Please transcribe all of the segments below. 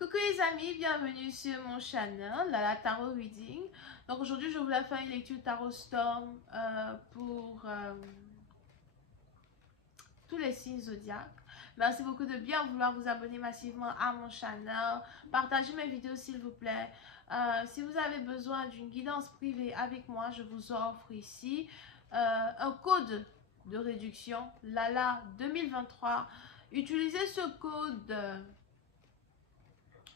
Coucou les amis, bienvenue sur mon channel, la Tarot Reading. Donc aujourd'hui je voulais faire une lecture Tarot Storm pour tous les signes zodiaques. Merci beaucoup de bien vouloir vous abonner massivement à mon channel. Partagez mes vidéos s'il vous plaît. Si vous avez besoin d'une guidance privée avec moi, je vous offre ici un code de réduction, LALA 2023. Utilisez ce code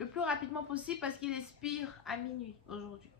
le plus rapidement possible parce qu'il expire à minuit aujourd'hui.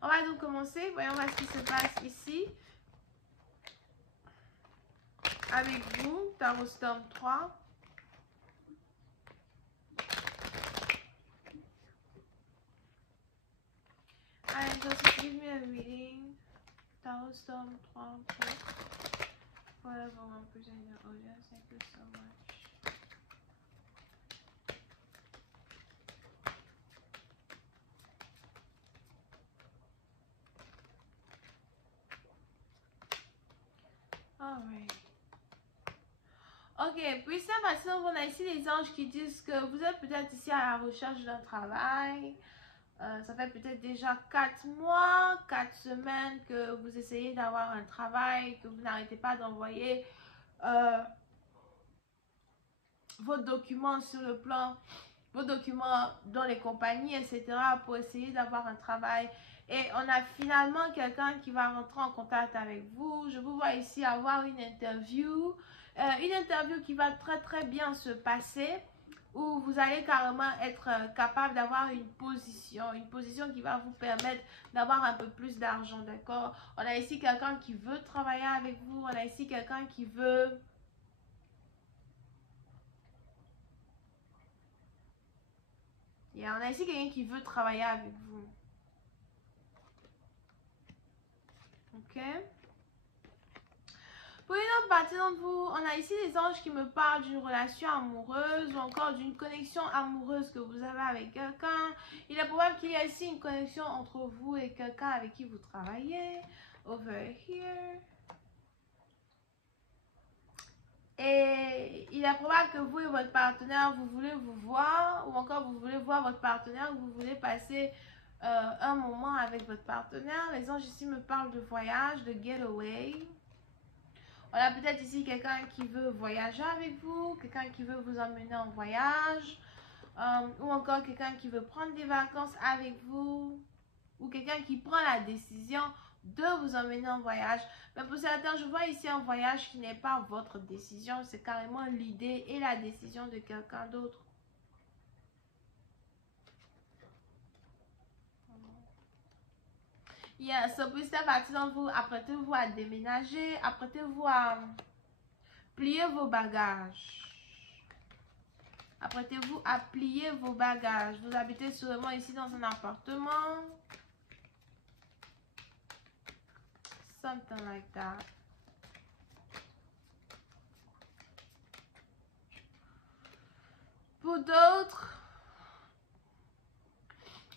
On va donc commencer. Voyons voir ce qui se passe ici. Avec vous, Tarot Storm 3. And just give me a reading. Tarot Storm 3. For everyone present in the audience. Thank you so much. Alright. Ok, puis ça, maintenant, on a ici les anges qui disent que vous êtes peut-être ici à la recherche d'un travail. Ça fait peut-être déjà 4 mois, 4 semaines que vous essayez d'avoir un travail, que vous n'arrêtez pas d'envoyer vos documents sur le plan, vos documents dans les compagnies, etc. pour essayer d'avoir un travail. Et on a finalement quelqu'un qui va rentrer en contact avec vous. Je vous vois ici avoir une interview qui va très bien se passer, où vous allez carrément être capable d'avoir une position qui va vous permettre d'avoir un peu plus d'argent, d'accord? On a ici quelqu'un qui veut travailler avec vous, on a ici quelqu'un qui veut... on a ici quelqu'un qui veut travailler avec vous. Ok? Pour une autre partie d'entre vous, on a ici des anges qui me parlent d'une relation amoureuse ou encore d'une connexion amoureuse que vous avez avec quelqu'un. Il est probable qu'il y ait ici une connexion entre vous et quelqu'un avec qui vous travaillez. Over here. Et il est probable que vous et votre partenaire, vous voulez vous voir, ou encore vous voulez voir votre partenaire, ou vous voulez passer un moment avec votre partenaire. Les anges ici me parlent de voyage, de getaway. On a peut-être ici quelqu'un qui veut voyager avec vous, quelqu'un qui veut vous emmener en voyage, ou encore quelqu'un qui veut prendre des vacances avec vous, ou quelqu'un qui prend la décision de vous emmener en voyage. Mais pour certains, je vois ici un voyage qui n'est pas votre décision, c'est carrément l'idée et la décision de quelqu'un d'autre. Yes, so pour cette partie d'entre vous, apprêtez-vous à déménager, apprêtez-vous à plier vos bagages. Apprêtez-vous à plier vos bagages. Vous habitez sûrement ici dans un appartement. Something like that. Pour d'autres,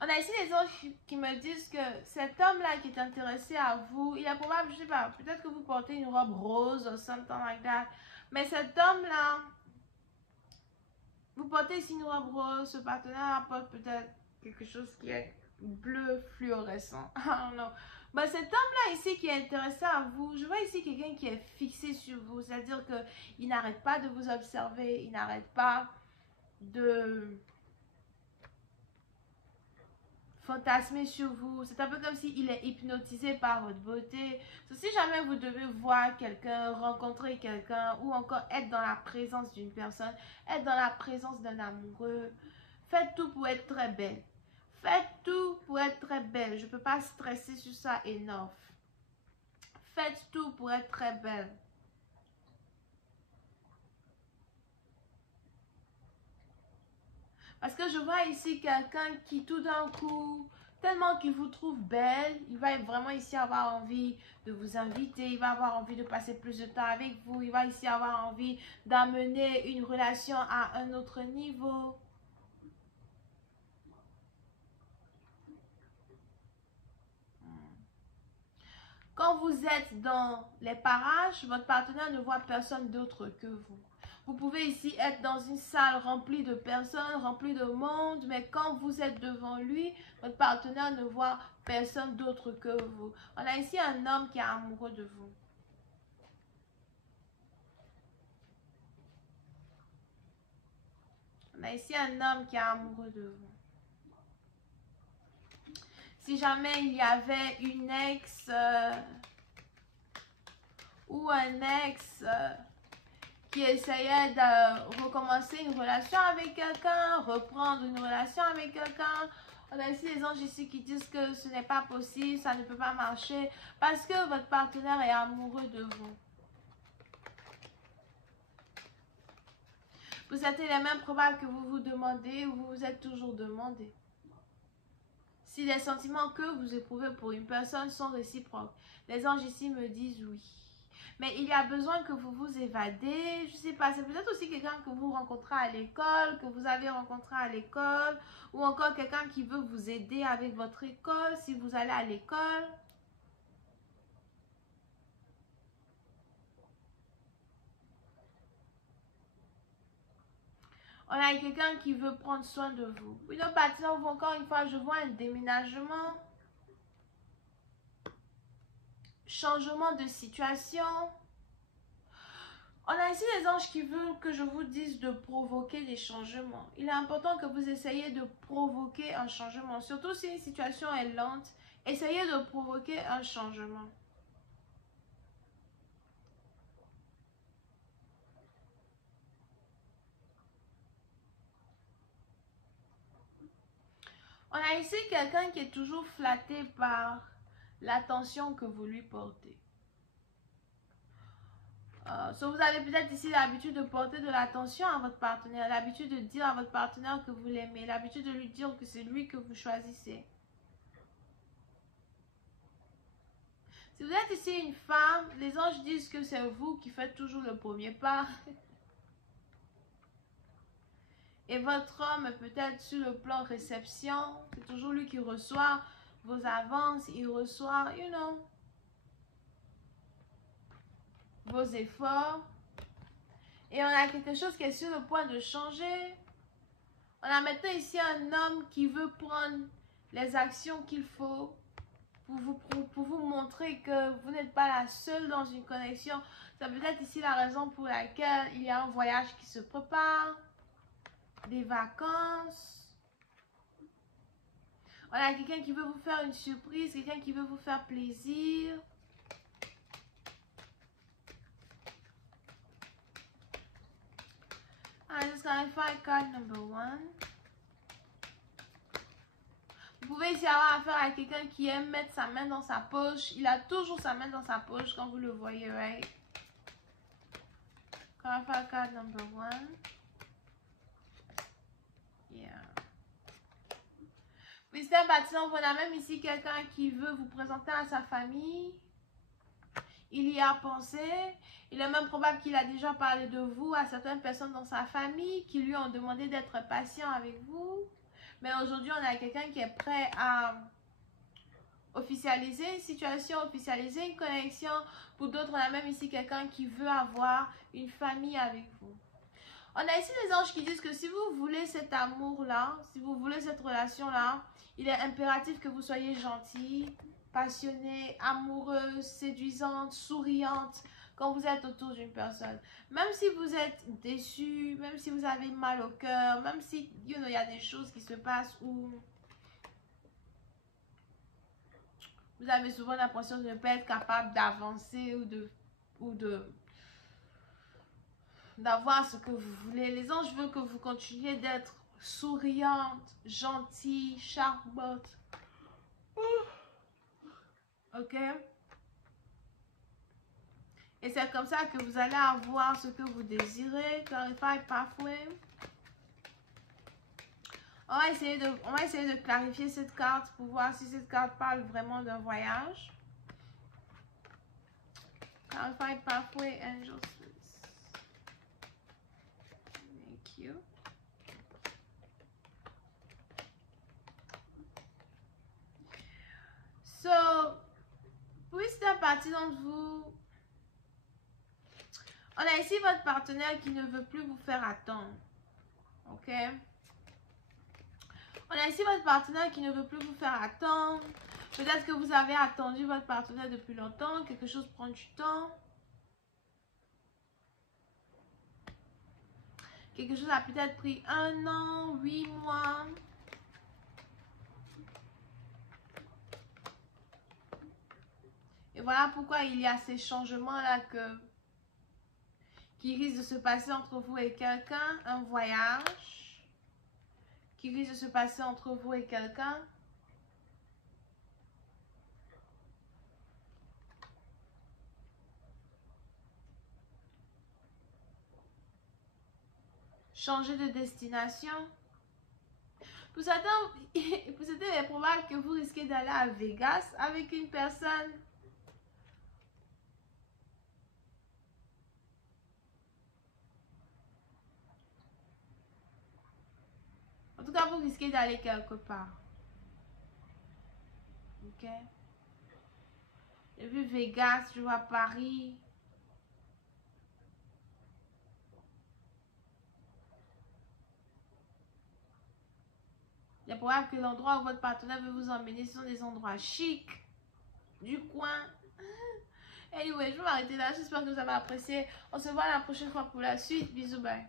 on a ici les anges qui me disent que cet homme-là qui est intéressé à vous, il est probable, je sais pas, peut-être que vous portez une robe rose ou something like that. Mais cet homme-là, vous portez ici une robe rose, ce partenaire apporte peut-être quelque chose qui est bleu fluorescent. I don't know. Mais cet homme-là ici qui est intéressé à vous, je vois ici quelqu'un qui est fixé sur vous. C'est-à-dire qu'il n'arrête pas de vous observer, il n'arrête pas de fantasmer sur vous. C'est un peu comme s'il est hypnotisé par votre beauté. Si jamais vous devez voir quelqu'un, rencontrer quelqu'un ou encore être dans la présence d'une personne, être dans la présence d'un amoureux, faites tout pour être très belle. Faites tout pour être très belle. Je ne peux pas stresser sur ça enough. Faites tout pour être très belle. Parce que je vois ici quelqu'un qui tout d'un coup, tellement qu'il vous trouve belle, il va vraiment ici avoir envie de vous inviter, il va avoir envie de passer plus de temps avec vous, il va ici avoir envie d'amener une relation à un autre niveau. Quand vous êtes dans les parages, votre partenaire ne voit personne d'autre que vous. Vous pouvez ici être dans une salle remplie de personnes, remplie de monde, mais quand vous êtes devant lui, votre partenaire ne voit personne d'autre que vous. On a ici un homme qui est amoureux de vous. On a ici un homme qui est amoureux de vous. Si jamais il y avait une ex ou un ex qui essayait de recommencer une relation avec quelqu'un, reprendre une relation avec quelqu'un, on a ici les anges ici qui disent que ce n'est pas possible, ça ne peut pas marcher parce que votre partenaire est amoureux de vous. Vous êtes les mêmes probable que vous vous demandez ou vous vous êtes toujours demandé. Si les sentiments que vous éprouvez pour une personne sont réciproques, les anges ici me disent oui. Mais il y a besoin que vous vous évadez, je ne sais pas, c'est peut-être aussi quelqu'un que vous rencontrez à l'école, que vous avez rencontré à l'école, ou encore quelqu'un qui veut vous aider avec votre école, si vous allez à l'école. On a quelqu'un qui veut prendre soin de vous. Une autre partie, encore une fois, je vois un déménagement, changement de situation. On a ici les anges qui veulent que je vous dise de provoquer des changements. Il est important que vous essayiez de provoquer un changement. Surtout si une situation est lente, essayez de provoquer un changement. On a ici quelqu'un qui est toujours flatté par l'attention que vous lui portez. So vous avez peut-être ici l'habitude de porter de l'attention à votre partenaire, l'habitude de dire à votre partenaire que vous l'aimez, l'habitude de lui dire que c'est lui que vous choisissez. Si vous êtes ici une femme, les anges disent que c'est vous qui faites toujours le premier pas. Et votre homme peut-être sur le plan réception, c'est toujours lui qui reçoit vos avances, il reçoit, vos efforts. Et on a quelque chose qui est sur le point de changer. On a maintenant ici un homme qui veut prendre les actions qu'il faut pour vous montrer que vous n'êtes pas la seule dans une connexion. C'est peut-être ici la raison pour laquelle il y a un voyage qui se prépare, des vacances. On a quelqu'un qui veut vous faire une surprise, quelqu'un qui veut vous faire plaisir. I'm just gonna find card number 1. Vous pouvez ici avoir affaire à quelqu'un qui aime mettre sa main dans sa poche. Il a toujours sa main dans sa poche quand vous le voyez, right? Gonna find card number 1. Yeah. Mystère bâtiment, on a même ici quelqu'un qui veut vous présenter à sa famille. Il y a pensé. Il est même probable qu'il a déjà parlé de vous à certaines personnes dans sa famille qui lui ont demandé d'être patient avec vous. Mais aujourd'hui, on a quelqu'un qui est prêt à officialiser une situation, officialiser une connexion. Pour d'autres, on a même ici quelqu'un qui veut avoir une famille avec vous. On a ici les anges qui disent que si vous voulez cet amour-là, si vous voulez cette relation-là, il est impératif que vous soyez gentil, passionnée, amoureuse, séduisante, souriante quand vous êtes autour d'une personne. Même si vous êtes déçu, même si vous avez mal au cœur, même si il y a des choses qui se passent où vous avez souvent l'impression de ne pas être capable d'avancer ou d'avoir ce que vous voulez. Les anges veulent que vous continuiez d'être souriante, gentille, charmante. Ok? Et c'est comme ça que vous allez avoir ce que vous désirez. Clarify pathway. On va essayer de clarifier cette carte pour voir si cette carte parle vraiment d'un voyage. Clarify pathway, angels. Thank you. So, puisque la partie d'entre vous, On a ici votre partenaire qui ne veut plus vous faire attendre. Ok? On a ici votre partenaire qui ne veut plus vous faire attendre. Peut-être que vous avez attendu votre partenaire depuis longtemps. Quelque chose prend du temps. Quelque chose a peut-être pris 1 an, 8 mois. Et voilà pourquoi il y a ces changements-là qui risquent de se passer entre vous et quelqu'un. Un voyage qui risque de se passer entre vous et quelqu'un. Changer de destination. Pour certains, il est probable que vous risquez d'aller à Vegas avec une personne. En tout cas, vous risquez d'aller quelque part. Ok? J'ai vu Vegas, je vois Paris. Il est probable que l'endroit où votre partenaire veut vous emmener sont des endroits chics, du coin. Anyway, je vais m'arrêter là. J'espère que vous avez apprécié. On se voit la prochaine fois pour la suite. Bisous, bye.